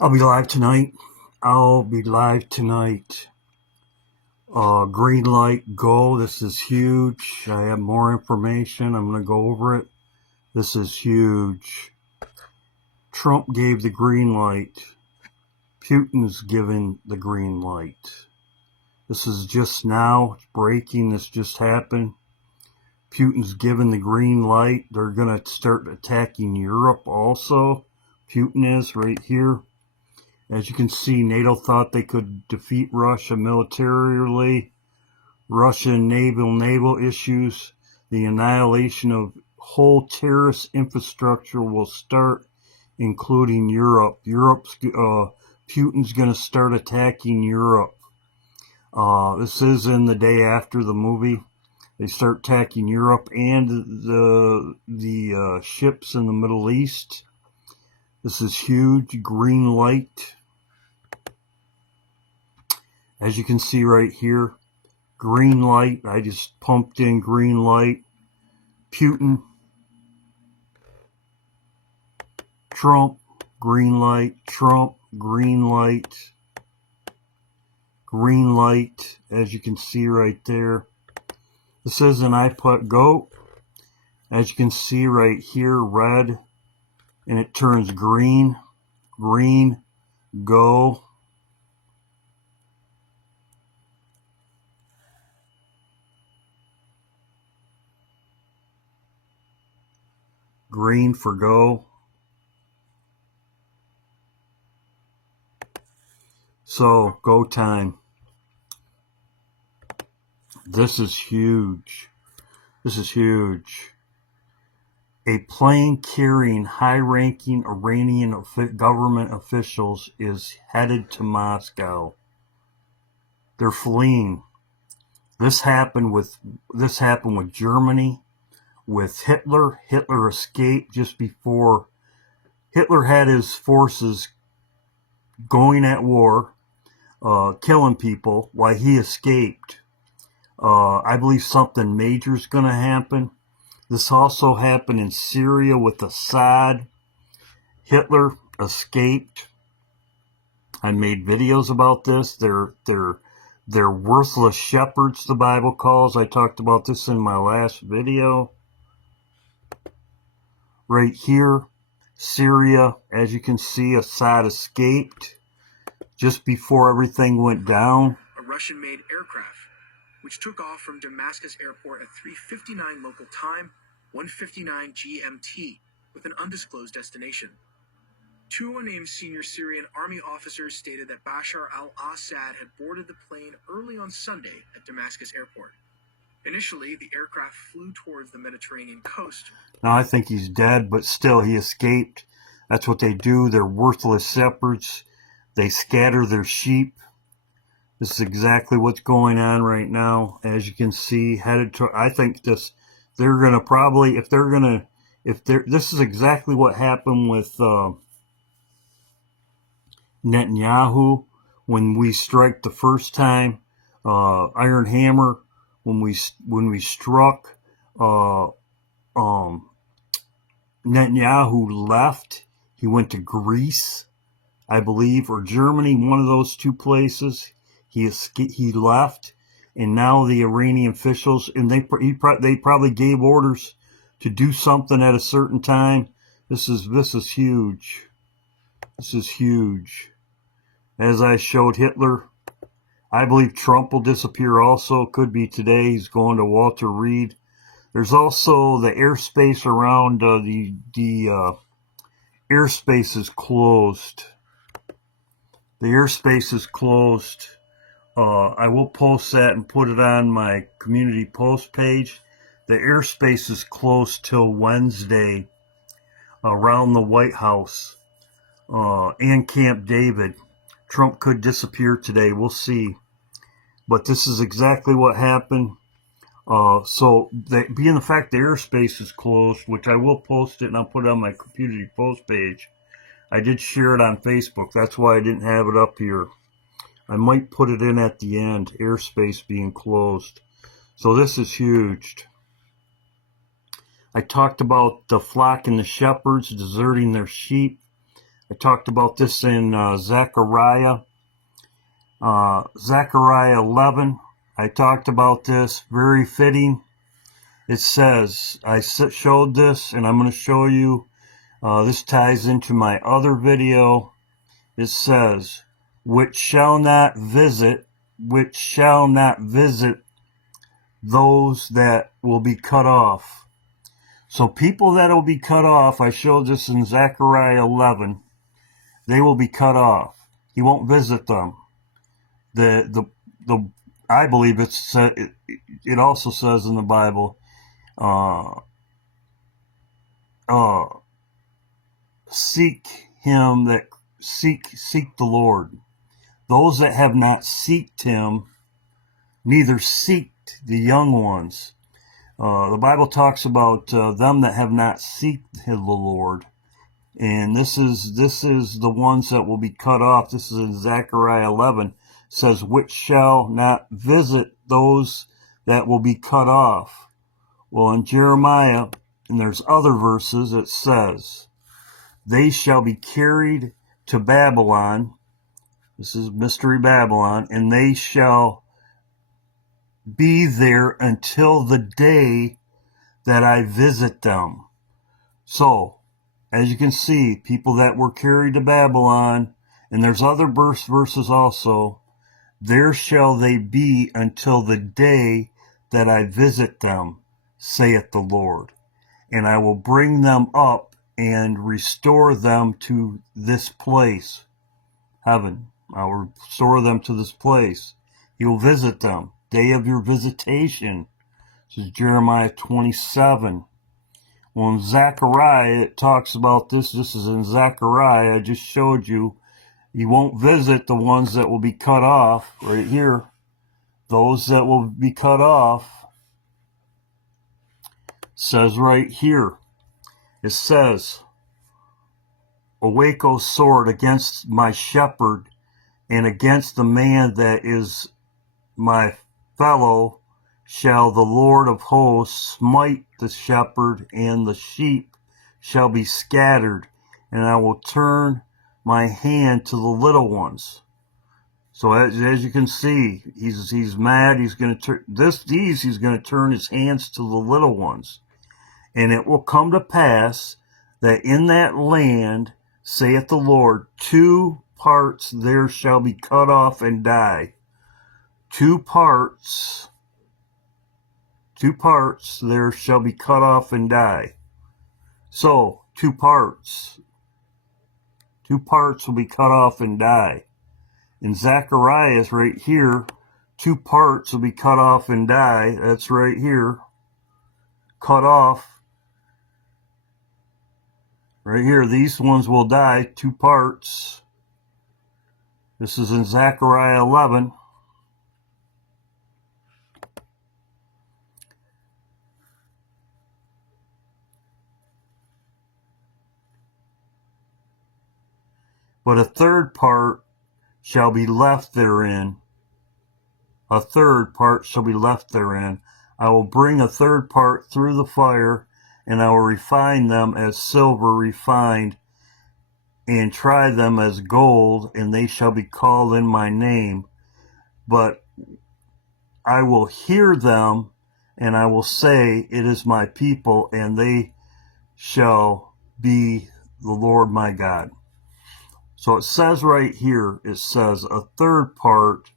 I'll be live tonight. Green light, go. This is huge. I have more information. I'm going to go over it. This is huge. Trump gave the green light. Putin's given the green light. This is just now. It's breaking. This just happened. Putin's given the green light. They're going to start attacking Europe also. Putin is right here. As you can see, NATO thought they could defeat Russia militarily. Russian naval issues. The annihilation of whole terrorist infrastructure will start, including Europe. Putin's going to start attacking Europe. This is in the day after the movie. They start attacking Europe and the ships in the Middle East. This is huge. Green light. As you can see right here, green light. I just pumped in green light. Putin, Trump, green light. Trump, green light. Green light, as you can see right there. This isn't I put go. As you can see right here, red, and it turns green. Green, go. Green for go. So, go time. This is huge. This is huge. A plane carrying high-ranking Iranian government officials is headed to Moscow. They're fleeing. This happened with Germany. With Hitler. Hitler escaped just before. Hitler had his forces going at war, killing people, while he escaped. I believe something major is going to happen. This also happened in Syria with Assad. Hitler escaped. I made videos about this. They're worthless shepherds, the Bible calls. I talked about this in my last video. Right here, Syria, as you can see, Assad escaped just before everything went down. A Russian-made aircraft, which took off from Damascus airport at 3:59 local time, 1:59 GMT, with an undisclosed destination. Two unnamed senior Syrian army officers stated that Bashar al-Assad had boarded the plane early on Sunday at Damascus airport. Initially, the aircraft flew towards the Mediterranean coast. Now, I think he's dead, but still, he escaped. That's what they do. They're worthless shepherds. They scatter their sheep. This is exactly what's going on right now. As you can see, headed to, I think this, they're going to probably, this is exactly what happened with Netanyahu when we strike the first time, Iron Hammer, when we struck, Netanyahu left. He went to Greece, I believe, or Germany, one of those two places. He left, and now the Iranian officials, and they probably gave orders to do something at a certain time. This is huge. This is huge. As I showed Hitler, I believe Trump will disappear also. Could be today. He's going to Walter Reed. There's also the airspace around the airspace is closed. The airspace is closed. I will post that and put it on my community post page. The airspace is closed till Wednesday around the White House and Camp David. Trump could disappear today. We'll see. But this is exactly what happened. Being the fact the airspace is closed, which I will post it and I'll put it on my community post page. I did share it on Facebook. That's why I didn't have it up here. I might put it in at the end, airspace being closed. So this is huge. I talked about the flock and the shepherds deserting their sheep. I talked about this in Zechariah 11. I talked about this, very fitting. It says, I showed this, and I'm going to show you, this ties into my other video. It says, which shall not visit those that will be cut off. So people that will be cut off, I showed this in Zechariah 11, they will be cut off. He won't visit them. I believe it also says in the Bible, seek the Lord. Those that have not seeked him, neither seeked the young ones. The Bible talks about them that have not seeked the Lord. And this is the ones that will be cut off. This is in Zechariah 11. It says, which shall not visit those that will be cut off. Well, in Jeremiah, and there's other verses, it says, they shall be carried to Babylon. This is Mystery Babylon. And they shall be there until the day that I visit them. So, as you can see, people that were carried to Babylon, and there's other verses also, there shall they be until the day that I visit them, saith the Lord. And I will bring them up and restore them to this place, heaven. I will restore them to this place. He will visit them. Day of your visitation. This is Jeremiah 27. Well, in Zechariah, it talks about this. This is in Zechariah. I just showed you. He won't visit the ones that will be cut off. Right here. Those that will be cut off. Says right here. It says, awake, O sword, against my shepherd, and against the man that is my fellow, shall the Lord of hosts smite the shepherd, and the sheep shall be scattered, and I will turn my hand to the little ones. So as you can see, he's mad. He's going to turn he's going to turn his hands to the little ones. And it will come to pass that in that land, saith the Lord, 2 parts there shall be cut off and die. 2 parts there shall be cut off and die. So, 2 parts. 2 parts will be cut off and die. In Zechariah is right here. 2 parts will be cut off and die. That's right here. Cut off. Right here, these ones will die. 2 parts. This is in Zechariah 11. But a 3rd part shall be left therein. A 3rd part shall be left therein. I will bring a 3rd part through the fire, and I will refine them as silver refined, and try them as gold, and they shall be called in my name. But I will hear them, and I will say, it is my people, and they shall be the Lord my God. So it says right here, it says a 3rd part,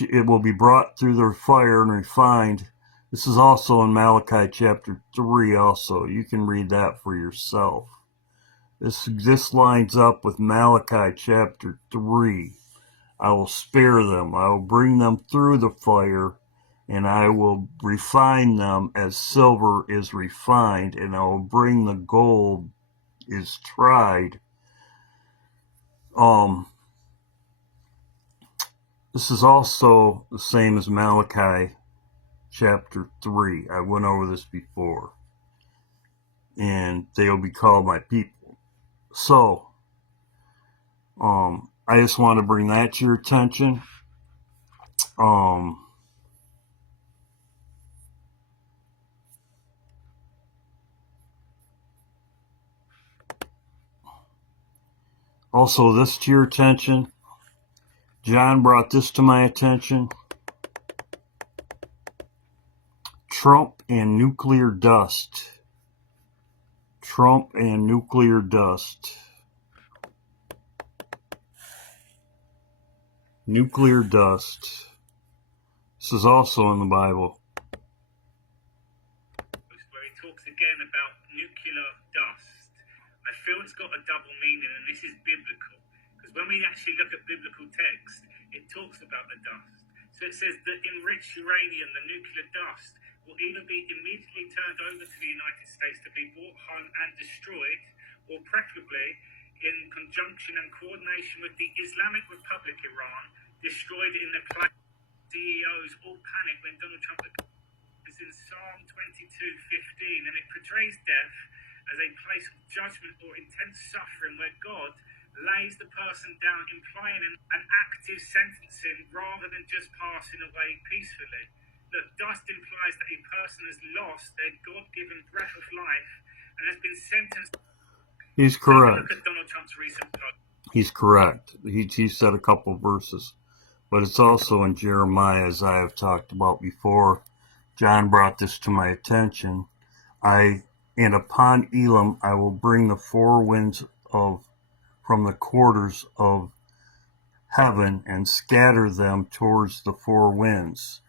it will be brought through the fire and refined. This is also in Malachi chapter 3 also. You can read that for yourself. This lines up with Malachi chapter 3. I will spare them. I will bring them through the fire, and I will refine them as silver is refined, and I will bring the gold is tried. This is also the same as Malachi chapter 3. I went over this before. And they will be called my people. So, I just want to bring that to your attention. Also, this to your attention. John brought this to my attention. Trump and nuclear dust. Trump and nuclear dust. Nuclear dust. This is also in the Bible. Where he talks again about nuclear dust. I feel it's got a double meaning, and this is biblical. Because when we actually look at biblical text, it talks about the dust. So it says that enriched uranium, the nuclear dust, will either be immediately turned over to the United States to be brought home and destroyed, or preferably in conjunction and coordination with the Islamic Republic Iran, destroyed in the cloud. CEOs all panic when Donald Trump is in Psalm 22:15, and it portrays death as a place of judgment or intense suffering where God lays the person down, implying an active sentencing rather than just passing away peacefully. Look, dust implies that a person has lost their God-given breath of life and has been sentenced. He's correct. Look at Donald Trump's recent post. He's correct. He said a couple of verses. But it's also in Jeremiah, as I have talked about before. John brought this to my attention. And upon Elam I will bring the four winds from the quarters of heaven and scatter them towards the four winds.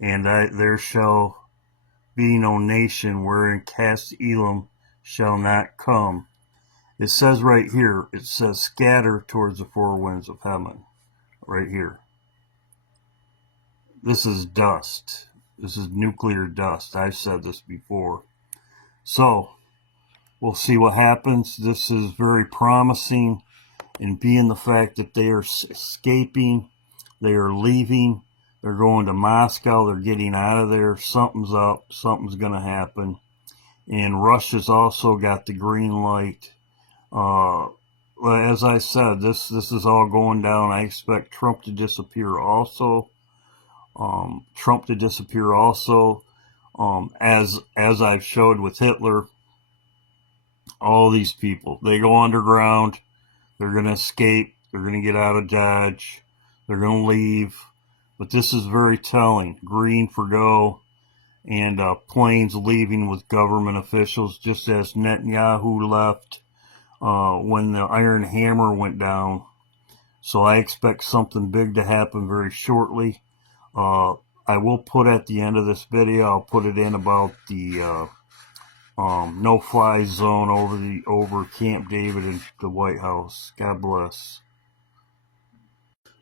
And there shall be no nation wherein cast Elam shall not come. It says right here, it says scatter towards the four winds of heaven. Right here. This is dust. This is nuclear dust. I've said this before. So, we'll see what happens. This is very promising, and being the fact that they are escaping, they are leaving, they're going to Moscow, they're getting out of there, something's up, something's going to happen. And Russia's also got the green light. As I said, this is all going down. I expect Trump to disappear also. As I've showed with Hitler. All these people, they go underground. They're going to escape. They're going to get out of Dodge. They're going to leave. But this is very telling. Green for go. And planes leaving with government officials, just as Netanyahu left when the Iron Hammer went down. So I expect something big to happen very shortly. I will put at the end of this video, I'll put it in about the no-fly zone over Camp David and the White House. God bless.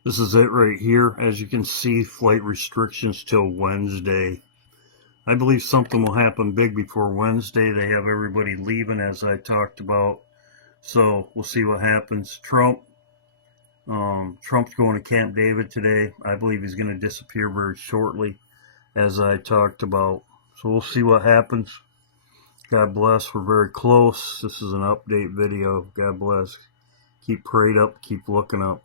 This is it right here. As you can see, flight restrictions till Wednesday. I believe something will happen big before Wednesday. They have everybody leaving, as I talked about. So we'll see what happens. Trump's going to Camp David today. I believe he's going to disappear very shortly, as I talked about. So we'll see what happens. God bless. We're very close. This is an update video. God bless. Keep prayed up. Keep looking up.